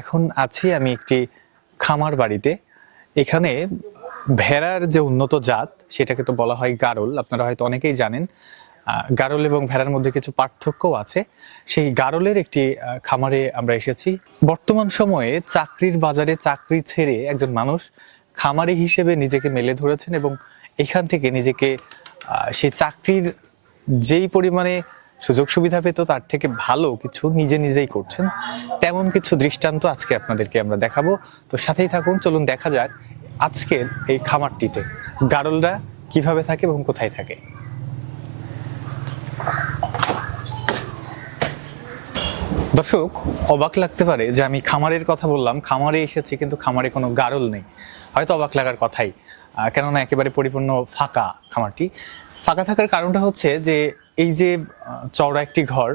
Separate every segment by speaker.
Speaker 1: এখন আছি আমি একটি খামার বাড়িতে। এখানে ভেড়ার যে উন্নত জাত, সেটাকে তো বলা হয় গারল। আপনারা হয়তো অনেকেই জানেন গারল এবং ভেড়ার মধ্যে কিছু পার্থক্যও আছে। সেই গারলের একটি খামারে আমরা এসেছি। বর্তমান সময়ে চাকরির বাজারে চাকরি ছেড়ে একজন মানুষ খামারি হিসেবে নিজেকে মেলে ধরেছেন এবং এখান থেকে নিজেকে সেই চাকরির যেই পরিমাণে সুযোগ সুবিধা পেত, তার থেকে ভালো কিছু নিজে নিজেই করছেন। তেমন কিছু দৃষ্টান্ত আজকে আপনাদেরকে আমরা দেখাবো। তো সাথেই থাকুন, চলুন দেখা যাক আজকের এই খামারটিতে গারলরা কীভাবে থাকে এবং কোথায় থাকে। দর্শক, অবাক লাগতে পারে যে আমি খামারের কথা বললাম, খামারে এসেছি কিন্তু খামারে কোনো গারল নেই। হয়তো অবাক লাগার কথাই। কেননা একেবারে পরিপূর্ণ ফাঁকা খামারটি। ফাঁকা থাকার কারণটা হচ্ছে যে এই যে চওড়া একটি ঘর,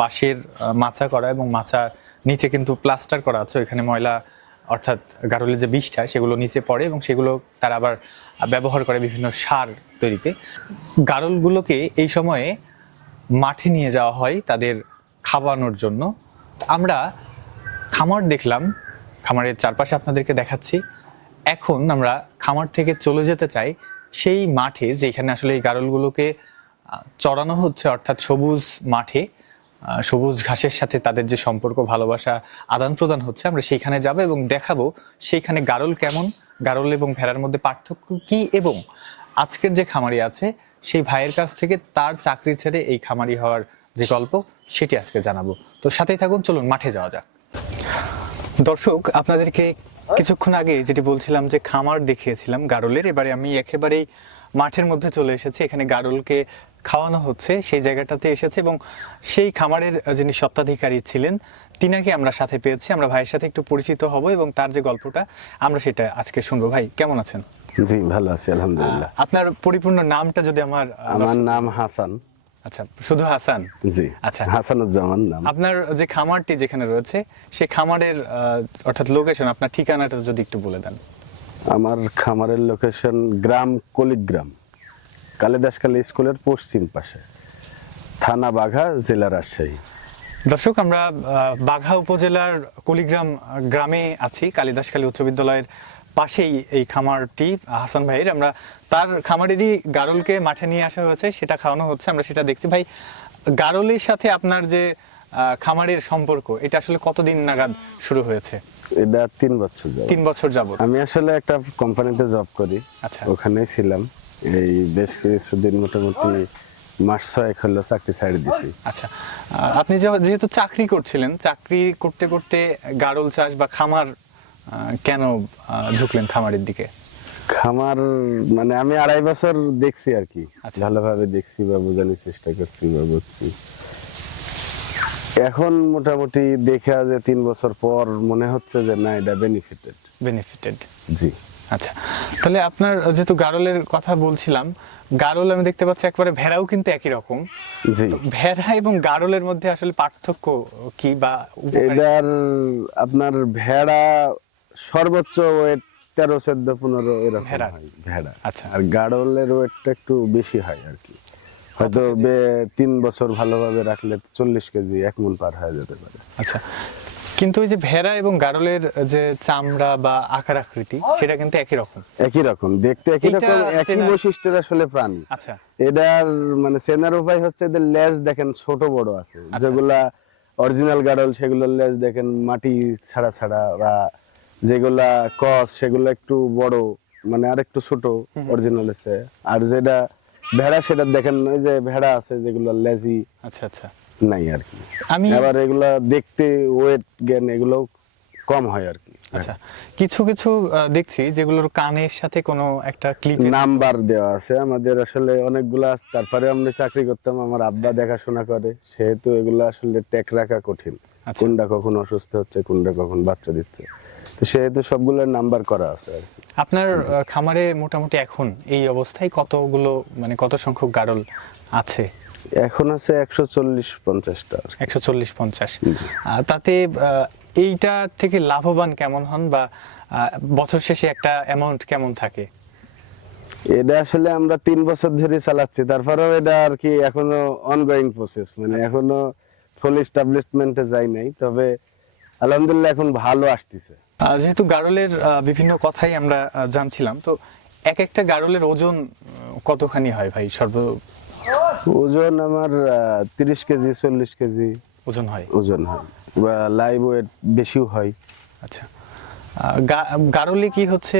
Speaker 1: বাঁশের মাচা করা এবং মাচার নিচে কিন্তু প্লাস্টার করা আছে এখানে ময়লা, অর্থাৎ গারলের যে বিষটা, সেগুলো নিচে পড়ে এবং সেগুলো তারা আবার ব্যবহার করে বিভিন্ন সার তৈরিতে। গারলগুলোকে এই সময়ে মাঠে নিয়ে যাওয়া হয় তাদের খাওয়ানোর জন্য। আমরা খামার দেখলাম, খামারের চারপাশে আপনাদেরকে দেখাচ্ছি। এখন আমরা খামার থেকে চলে যেতে চাই সেই মাঠে যেখানে আসলে এই গারলগুলোকে চড়ানো হচ্ছে অর্থাৎ সবুজ মাঠে সবুজ ঘাসের সাথে তাদের যে সম্পর্ক, ভালোবাসা, আদান প্রদান হচ্ছে, আমরা সেইখানে যাব এবং দেখাবো সেইখানে গারল কেমন, গারল এবং ভেড়ার মধ্যে পার্থক্য কি এবং আজকের যে খামারি আছে, সেই ভাইয়ের কাছ থেকে তার চাকরি ছেড়ে এই খামারি হওয়ার যে গল্প, সেটি আজকে জানাব। তো সাথেই থাকুন, চলুন মাঠে যাওয়া যাক। দর্শক, আপনাদেরকে কিছুক্ষণ আগে যেটি বলছিলাম যে খামার দেখিয়েছিলাম গারলের, এবারে আমি একেবারেই মাঠের মধ্যে চলে এসেছি। এখানে গারলকে খাওয়ানো হচ্ছে সেই জায়গাটাতে এসেছে এবং সেই খামারের যিনি সত্ত্বাধিকারী ছিলেন তিনাকে আমরা সাথে পেয়েছি। আমরা ভাইয়ের সাথে একটু পরিচিত হব এবং তার যে গল্পটা আমরা সেটা আজকে শুনব। ভাই কেমন আছেন?
Speaker 2: জি ভালো আছি আলহামদুলিল্লাহ।
Speaker 1: আপনার পরিপূর্ণ নামটা যদি আমার
Speaker 2: আমার নাম হাসান।
Speaker 1: আচ্ছা শুধু হাসান?
Speaker 2: জি
Speaker 1: আচ্ছা।
Speaker 2: হাসানুজ্জামান নাম।
Speaker 1: আপনার যে খামারটি যেখানে রয়েছে সেই খামারের অর্থাৎ লোকেশন আপনার ঠিকানাটা যদি একটু বলে দেন।
Speaker 2: আমার খামারের লোকেশন গ্রাম কলিগ্রাম। কালিদাসকালী স্কুলের পশ্চিম পাশে থানা বাঘা জেলা রাজশাহী।
Speaker 1: দর্শক আমরা বাঘা উপজেলার কুলিগ্রাম গ্রামে আছি কালিদাসকালী উচ্চ বিদ্যালয়ের পাশেই এই খামারটি। হাসান ভাইয়ের আমরা তার খামারেরই গারলকে মাঠে নিয়ে আসা হয়েছে সেটা খাওয়ানো হচ্ছে আমরা সেটা দেখছি। ভাই গারলের সাথে আপনার যে খামারের সম্পর্ক এটা আসলে কতদিন নাগাদ শুরু হয়েছে?
Speaker 2: এটা তিন বছর
Speaker 1: তিন বছর যাবত
Speaker 2: আমি আসলে একটা কোম্পানিতে জব করি
Speaker 1: আচ্ছা।
Speaker 2: ওখানেই ছিলাম। এই বেশ কিছুদিন মোটামুটি মাস ছয়েক হলো চাকরি ছাড়ি দিছি।
Speaker 1: আচ্ছা আপনি যেহেতু চাকরি করছিলেন চাকরি করতে করতে গারল চাষ বা খামার কেন ঝুঁকলেন খামারের দিকে?
Speaker 2: খামার মানে আমি আড়াই বছর দেখছি আর কি।
Speaker 1: আচ্ছা।
Speaker 2: ভালোভাবে দেখছি বা বোঝানোর চেষ্টা করছি বা বুঝছি। এখন মোটামুটি দেখা যে তিন বছর পর মনে হচ্ছে যে না এটা বেনিফিটেড
Speaker 1: বেনিফিটেড
Speaker 2: জি।
Speaker 1: আচ্ছা। তাহলে আপনার যেহেতু গারলের কথা বলছিলাম গারল আমি দেখতে পাচ্ছি একবারে ভেড়াও কিন্তু একই রকম।
Speaker 2: জি।
Speaker 1: ভেড়া এবং গারলের মধ্যে আসলে পার্থক্য কি বা?
Speaker 2: এটার আপনার ভেড়া সর্বোচ্চ ওয়েট তেরো চোদ্দ পনেরো এরকম? হয় ভেড়া
Speaker 1: আচ্ছা।
Speaker 2: আর গাড়লের ওয়েটটা একটু বেশি হয় আর কি। হয়তো বে- তিন বছর ভালোভাবে রাখলে চল্লিশ কেজি এক মন পার হয়ে যেতে পারে।
Speaker 1: আচ্ছা। কিন্তু ওই যে ভেড়া এবং গারলের যে চামড়া বা আকার আকৃতি সেটা কিন্তু একই রকম।
Speaker 2: একই রকম। দেখতে একই রকম একই বৈশিষ্ট্যের আসলে প্রাণী।
Speaker 1: আচ্ছা।
Speaker 2: এটার মানে চেনার উপায় হচ্ছে এদের লেজ দেখেন ছোট বড় আছে।
Speaker 1: আচ্ছা,
Speaker 2: যেগুলা অরিজিনাল গাড়ল সেগুলোর লেজ দেখেন মাটি ছাড়া ছাড়া বা যেগুলা কস সেগুলো একটু বড় মানে আর একটু ছোট অরিজিনাল আছে। আর যেটা ভেড়া সেটা দেখেন ওই যে ভেড়া আছে যেগুলো লেজি
Speaker 1: আচ্ছা আচ্ছা।
Speaker 2: নাই আর কি।
Speaker 1: আমি
Speaker 2: আবার এগুলা দেখতে ওয়েট জ্ঞান এগুলো কম হয় আর কি।
Speaker 1: আচ্ছা কিছু কিছু দেখছি যেগুলোর কানের সাথে কোনো একটা ক্লিপ
Speaker 2: নাম্বার দেওয়া আছে। আমাদের আসলে অনেকগুলা তারপরে আমরা চাকরি করতাম আমার আব্বা দেখাশোনা করে। সেহেতু এগুলো আসলে টেক রাখা কঠিন।
Speaker 1: আচ্ছা।
Speaker 2: কোনটা কখন অসুস্থ হচ্ছে কোনটা কখন বাচ্চা দিচ্ছে। তো সেহেতু সবগুলোর নাম্বার করা আছে আর কি।
Speaker 1: আপনার খামারে মোটামুটি এখন এই অবস্থায় কতগুলো মানে কত সংখ্যক গারল আছে?
Speaker 2: এখন আছে একশো চল্লিশ পঞ্চাশটা
Speaker 1: একশো চল্লিশ পঞ্চাশ। তাতে এইটা থেকে লাভবান কেমন হন বা বছর শেষে একটা অ্যামাউন্ট কেমন থাকে?
Speaker 2: এটা আসলে আমরা তিন বছর ধরে চালাচ্ছি তারপরেও এটা আর কি এখনও অনগোয়িং প্রসেস মানে
Speaker 1: আচ্ছা।
Speaker 2: এখনও ফুল এস্টাবলিশমেন্টে যাই নাই তবে আলহামদুলিল্লাহ এখন ভালো আসতেছে।
Speaker 1: যেহেতু গারলের বিভিন্ন কথাই আমরা জানছিলাম তো এক একটা গারলের ওজন কতখানি হয় ভাই? সর্ব
Speaker 2: ওজন আমার তিরিশ কেজি চল্লিশ কেজি
Speaker 1: ওজন হয়?
Speaker 2: ওজন হয়। লাইভ ওয়েট বেশিও হয়।
Speaker 1: আচ্ছা। গারলে কি হচ্ছে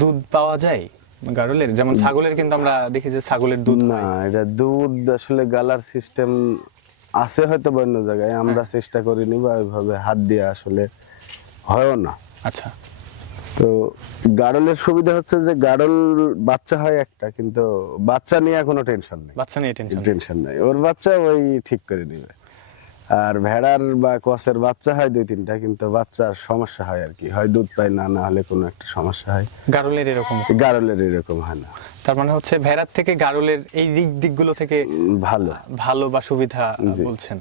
Speaker 1: দুধ পাওয়া যায়? গারলের? যেমন ছাগলের কিন্তু আমরা দেখি যে ছাগলের দুধ
Speaker 2: না এটা দুধ আসলে গালার সিস্টেম আছে হয়তো বা অন্য জায়গায় আমরা চেষ্টা করিনি বা ওইভাবে হাত দিয়ে আসলে হয়ও না।
Speaker 1: আচ্ছা।
Speaker 2: তো গাড়লের সুবিধা হচ্ছে যে গাড়ল বাচ্চা হয় একটা কিন্তু বাচ্চা নিয়ে কোনো টেনশন নেই।
Speaker 1: বাচ্চা নিয়ে টেনশন
Speaker 2: টেনশন নেই। ওর বাচ্চা ওই ঠিক করে নিবে আর ভেড়ার বা কসের বাচ্চা হয় দুই তিনটা কিন্তু বাচ্চার সমস্যা হয় আর কি। হয় দুধ পায় না না হলে কোনো একটা সমস্যা হয়।
Speaker 1: গারলের এরকম?
Speaker 2: গাড়লের এরকম হয় না।
Speaker 1: তার মানে হচ্ছে ভেড়ার থেকে গারলের এই দিক দিকগুলো থেকে
Speaker 2: ভালো।
Speaker 1: ভালো বা সুবিধা বলছেন।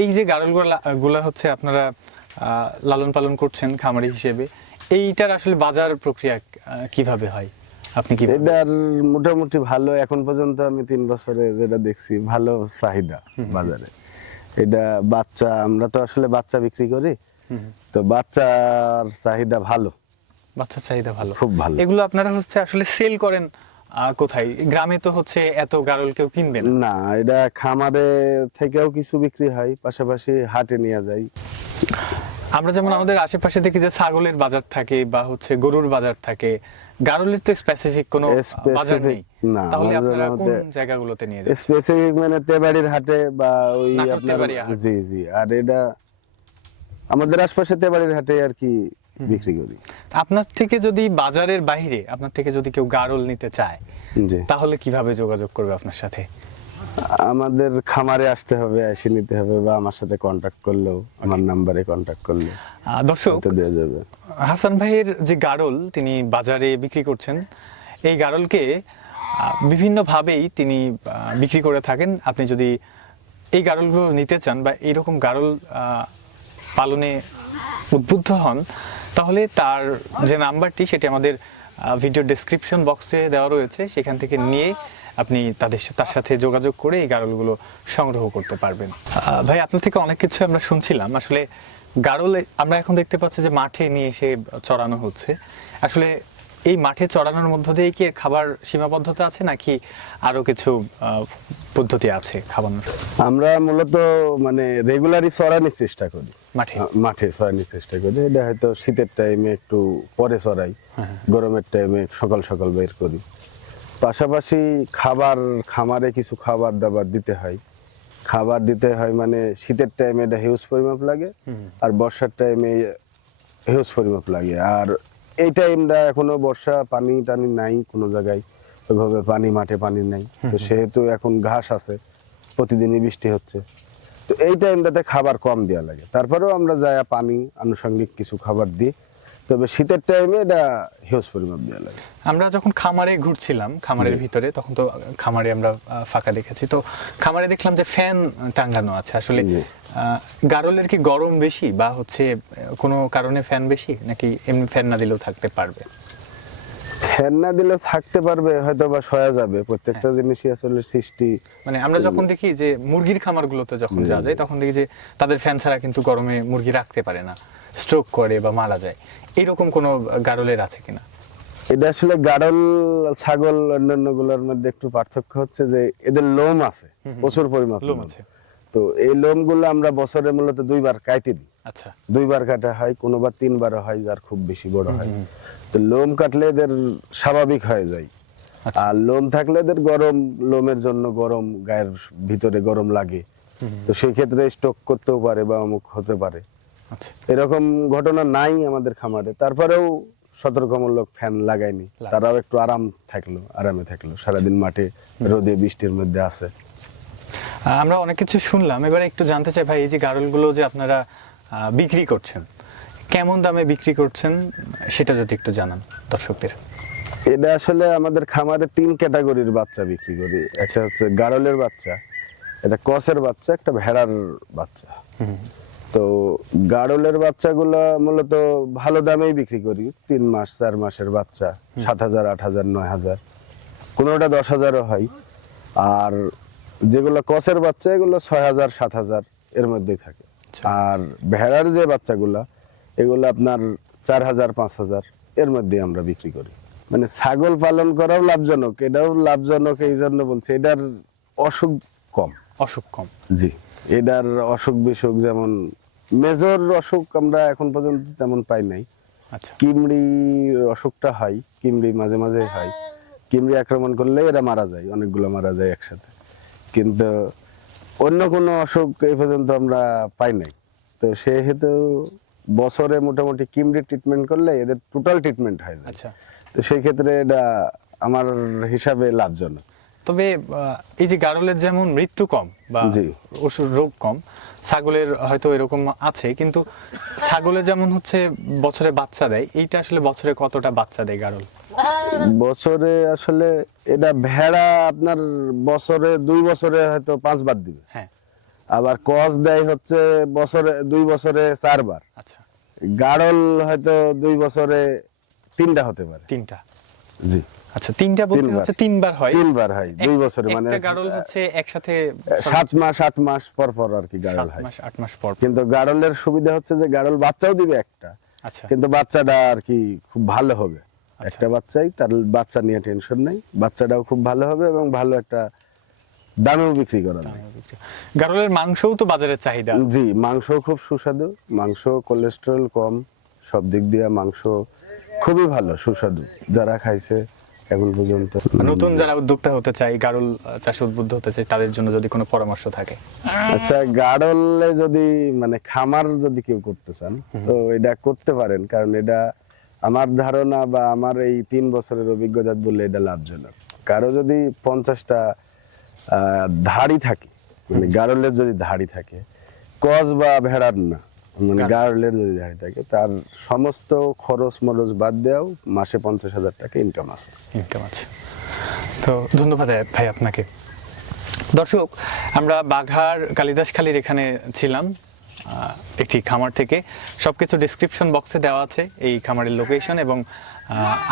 Speaker 1: এই যে গারলগুলা গুলা হচ্ছে আপনারা লালন পালন করছেন খামারি হিসেবে। এইটার আসলে বাজার প্রক্রিয়া কীভাবে হয়? আপনি কি
Speaker 2: এটার মোটামুটি ভালো। এখন পর্যন্ত আমি তিন বছরে যেটা দেখছি ভালো চাহিদা বাজারে। এটা বাচ্চা আমরা তো আসলে বাচ্চা বিক্রি করি। তো বাচ্চার চাহিদা ভালো।
Speaker 1: বাচ্চার চাহিদা ভালো।
Speaker 2: খুব ভালো।
Speaker 1: এগুলো আপনারা হচ্ছে আসলে সেল করেন কোথায়? গ্রামে তো হচ্ছে এত গারল কেউ কিনবে না।
Speaker 2: না এটা খামারে থেকেও কিছু বিক্রি হয় পাশাপাশি হাটে নিয়ে যায়
Speaker 1: আমরা যেমন আমাদের আশেপাশে দেখি যে ছাগলের বাজার থাকে বা হচ্ছে গরুর বাজার থাকে গারলের তো স্পেসিফিক কোনো বাজার নেই। তাহলে আপনারা কোন জায়গাগুলোতে নিয়ে যাচ্ছেন?
Speaker 2: স্পেসিফিক মানে তেবাড়ির হাটে বা ওই আপনার জি জি আর এটা আমাদের আশপাশে তেবাড়ির হাটে আর কি বিক্রি করি।
Speaker 1: আপনার থেকে যদি বাজারের বাইরে আপনার থেকে যদি কেউ গারল নিতে চায়
Speaker 2: জি।
Speaker 1: তাহলে কীভাবে যোগাযোগ করবে আপনার সাথে?
Speaker 2: আমাদের খামারে আসতে হবে এসে নিতে হবে বা আমার সাথে কন্ট্যাক্ট করলেও আমার নাম্বারে কন্ট্যাক্ট করলে
Speaker 1: দর্শক
Speaker 2: দেওয়া যাবে।
Speaker 1: হাসান ভাইয়ের যে গারল তিনি বাজারে বিক্রি করছেন এই গারলকে আহ, বিভিন্নভাবেই তিনি বিক্রি করে থাকেন। আপনি যদি এই গারলগুলো নিতে চান বা এইরকম গারল আহ, পালনে উদ্বুদ্ধ হন তাহলে তার যে নাম্বারটি সেটি আমাদের ভিডিও ডেসক্রিপশন বক্সে দেওয়া রয়েছে। সেখান থেকে নিয়ে আপনি তাদের তার সাথে যোগাযোগ করে এই গারলগুলো সংগ্রহ করতে পারবেন। ভাই আপনার থেকে অনেক কিছু আমরা শুনছিলাম। আসলে গারল আমরা এখন দেখতে পাচ্ছি যে মাঠে নিয়ে এসে চড়ানো হচ্ছে। আসলে এই মাঠে চড়ানোর মধ্য দিয়ে কি খাবার সীমাবদ্ধতা আছে নাকি আরও কিছু পদ্ধতি আছে খাওয়ানোর
Speaker 2: আমরা মূলত মানে রেগুলারই চড়ানোর চেষ্টা করি।
Speaker 1: মাঠে?
Speaker 2: মাঠে চড়ানোর চেষ্টা করি। এটা হয়তো শীতের টাইমে একটু পরে চড়াই। গরমের টাইমে সকাল সকাল বের করি। পাশাপাশি খাবার খামারে কিছু খাবার দাবার দিতে হয়। খাবার দিতে হয় মানে শীতের টাইমে এটা হিউজ পরিমাপ লাগে আর বর্ষার টাইমে হিউজ পরিমাপ লাগে। আর এই টাইমটা এখনও বর্ষা পানি টানি নাই কোনো জায়গায়। ওইভাবে পানি মাঠে পানি নাই। তো সেহেতু এখন ঘাস আছে প্রতিদিনই বৃষ্টি হচ্ছে। তো এই টাইমটাতে খাবার কম দেওয়া লাগে। তারপরেও আমরা যাই পানি আনুষঙ্গিক কিছু খাবার দিই তবে শীতের টাইমে এটা হিউজ পরিমাপ দেওয়া লাগে।
Speaker 1: আমরা যখন খামারে ঘুরছিলাম খামারের ভিতরে তখন তো খামারে আমরা ফাঁকা দেখেছি। তো খামারে দেখলাম যে ফ্যান টাঙ্গানো আছে। আসলে গারলের কি গরম বেশি বা হচ্ছে কোনো কারণে ফ্যান বেশি? নাকি এমনি ফ্যান না দিলেও থাকতে পারবে?
Speaker 2: ফ্যান না দিলে থাকতে পারবে হয়তো বা সয়া যাবে। প্রত্যেকটা
Speaker 1: হ্যাঁ।
Speaker 2: জিনিসই আসলে সৃষ্টি।
Speaker 1: মানে আমরা যখন দেখি যে মুরগির খামারগুলোতে যখন যাওয়া যায় তখন দেখি যে তাদের ফ্যান ছাড়া কিন্তু গরমে মুরগি রাখতে পারে না। স্ট্রোক করে বা মারা যায় এরকম কোনো গারলের আছে কিনা?
Speaker 2: এটা আসলে গাড়ল ছাগল অন্যান্যগুলোর মধ্যে একটু পার্থক্য হচ্ছে যে এদের লোম আছে প্রচুর পরিমাণ
Speaker 1: লোম আছে।
Speaker 2: তো এই লোমগুলো আমরা বছরে মূলত দুইবার কাটে দিই।
Speaker 1: আচ্ছা।
Speaker 2: দুইবার কাটা হয় কোনোবার তিনবারও হয় যার খুব বেশি বড় হয়। তো লোম কাটলে এদের স্বাভাবিক হয়ে যায়।
Speaker 1: আচ্ছা।
Speaker 2: আর লোম থাকলে এদের গরম লোমের জন্য গরম গায়ের ভিতরে গরম লাগে। তো সেই ক্ষেত্রে স্টক করতেও পারে বা অমুক হতে পারে। এরকম ঘটনা নাই আমাদের খামারে। তারপরেও সতর্কমূলক ফ্যান লাগাইনি।
Speaker 1: লাগাই।
Speaker 2: তারাও একটু আরাম থাকল আরামে থাকল। সারাদিন মাঠে রোদে বৃষ্টির মধ্যে আছে।
Speaker 1: আমরা অনেক কিছু শুনলাম। এবারে একটু জানতে চাই ভাই এই যে গারলগুলো যে আপনারা বিক্রি করছেন কেমন দামে বিক্রি করছেন সেটা যদি একটু জানান দর্শকদের।
Speaker 2: এটা আসলে আমাদের খামারে তিন ক্যাটাগরির বাচ্চা বিক্রি করি। একটা হচ্ছে গাড়লের বাচ্চা এটা কসের বাচ্চা একটা ভেড়ার বাচ্চা। তো গাড়লের বাচ্চাগুলো মূলত ভালো দামেই বিক্রি করি তিন মাস চার মাসের বাচ্চা সাত হাজার আট হাজার নয় হাজার। কোনোটা দশ হাজারও হয়। আর যেগুলো কসের বাচ্চা এগুলো ছয় হাজার সাত হাজার এর মধ্যেই থাকে। আর ভেড়ার যে বাচ্চাগুলা এগুলো আপনার চার হাজার পাঁচ হাজার এর মধ্যে আমরা বিক্রি করি। মানে ছাগল পালন করাও লাভজনক এটাও লাভজনক এই জন্য বলছি এটার অসুখ কম।
Speaker 1: অসুখ কম।
Speaker 2: জি এটার অসুখ বিসুখ যেমন মেজর অসুখ আমরা এখন পর্যন্ত তেমন পাই নাই।
Speaker 1: আচ্ছা।
Speaker 2: কিমড়ি অসুখটা হয় কিমড়ি মাঝে মাঝে হয়। কিমড়ি আক্রমণ করলে এরা মারা যায় অনেকগুলো মারা যায় একসাথে। কিন্তু অন্য কোনো অসুখ এই পর্যন্ত আমরা পাই নাই। তো সেহেতু বছরে মোটামুটি কিমড়ি ট্রিটমেন্ট করলে এদের টোটাল ট্রিটমেন্ট হয়ে যায়।
Speaker 1: আচ্ছা।
Speaker 2: তো সেই ক্ষেত্রে এটা আমার হিসাবে লাভজনক।
Speaker 1: তবে এই যে গারলের যেমন মৃত্যু কম বা ওষুধ রোগ কম ছাগলের হয়তো এরকম আছে কিন্তু ছাগলে যেমন হচ্ছে বছরে বাচ্চা দেয় এইটা আসলে বছরে কতটা বাচ্চা দেয় গারল?
Speaker 2: বছরে আসলে এটা ভেড়া আপনার বছরে দুই বছরে হয়তো পাঁচবার দিবে।
Speaker 1: হ্যাঁ।
Speaker 2: আবার কস দেয় হচ্ছে বছরে দুই বছরে চারবার।
Speaker 1: আচ্ছা।
Speaker 2: গাড়ল হয়তো দুই বছরে তিনটা হতে পারে।
Speaker 1: তিনটা।
Speaker 2: জি।
Speaker 1: আচ্ছা তিনটা বলতে। হচ্ছে তিনবার। হয়।
Speaker 2: তিনবার হয় দুই বছরে মানে
Speaker 1: একটা গারল হচ্ছে একসাথে
Speaker 2: সাত মাস আট মাস পর পর আর কি গাড়ল হয়।
Speaker 1: মাস আট মাস পর।
Speaker 2: কিন্তু গাড়লের সুবিধা হচ্ছে যে গাড়ল বাচ্চাও দিবে একটা
Speaker 1: আচ্ছা।
Speaker 2: কিন্তু বাচ্চাটা আর কি খুব ভালো হবে।
Speaker 1: আচ্ছা,
Speaker 2: একটা বাচ্চাই তার বাচ্চা নিয়ে টেনশন নাই বাচ্চাটাও খুব ভালো হবে এবং ভালো একটা দামেও বিক্রি করা যায়।
Speaker 1: গারলের মাংসও তো বাজারের চাহিদা।
Speaker 2: জি মাংস খুব সুস্বাদু মাংস কোলেস্টেরল কম সব দিক দিয়ে মাংস খুবই ভালো সুস্বাদু। যারা খাইছে এখন পর্যন্ত।
Speaker 1: নতুন যারা উদ্যোক্তা হতে চায় আহ, চাষে উদ্বুদ্ধ হতে চায় তাদের জন্য যদি কোনো পরামর্শ থাকে।
Speaker 2: আচ্ছা গাড়লে যদি মানে খামার যদি কেউ করতে চান তো এটা করতে পারেন কারণ এটা আমার ধারণা বা আমার এই তিন বছরের অভিজ্ঞতা বললে এটা লাভজনক। কারও যদি পঞ্চাশটা আহ, ধাড়ি থাকে মানে গাড়লের যদি ধাড়ি থাকে কজ বা ভেড়ার না মানে গার্লের যদি ধাড়ি থাকে তার সমস্ত খরচ মরচ বাদ দেওয়াও মাসে পঞ্চাশ হাজার টাকা ইনকাম আছে।
Speaker 1: ইনকাম আছে। তো ধন্যবাদ ভাই আপনাকে। দর্শক আমরা বাঘার কালিদাসখালীর এখানে ছিলাম। একটি খামার থেকে। সব কিছু ডিসক্রিপশন বক্সে দেওয়া আছে এই খামারের লোকেশন এবং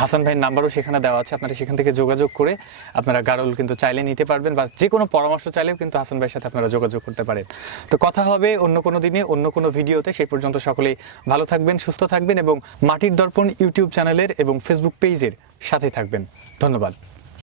Speaker 1: হাসান ভাইয়ের নাম্বারও সেখানে দেওয়া আছে। আপনারা সেখান থেকে যোগাযোগ করে আপনারা গারল কিন্তু চাইলে নিতে পারবেন বা যে কোনো পরামর্শ চাইলেও কিন্তু হাসান ভাইয়ের সাথে আপনারা যোগাযোগ করতে পারেন। তো কথা হবে অন্য কোনো দিনে, অন্য কোনো ভিডিওতে। সেই পর্যন্ত সকলেই ভালো থাকবেন, সুস্থ থাকবেন এবং মাটির দর্পণ ইউটিউব চ্যানেলের এবং ফেসবুক পেজের সাথে থাকবেন। ধন্যবাদ।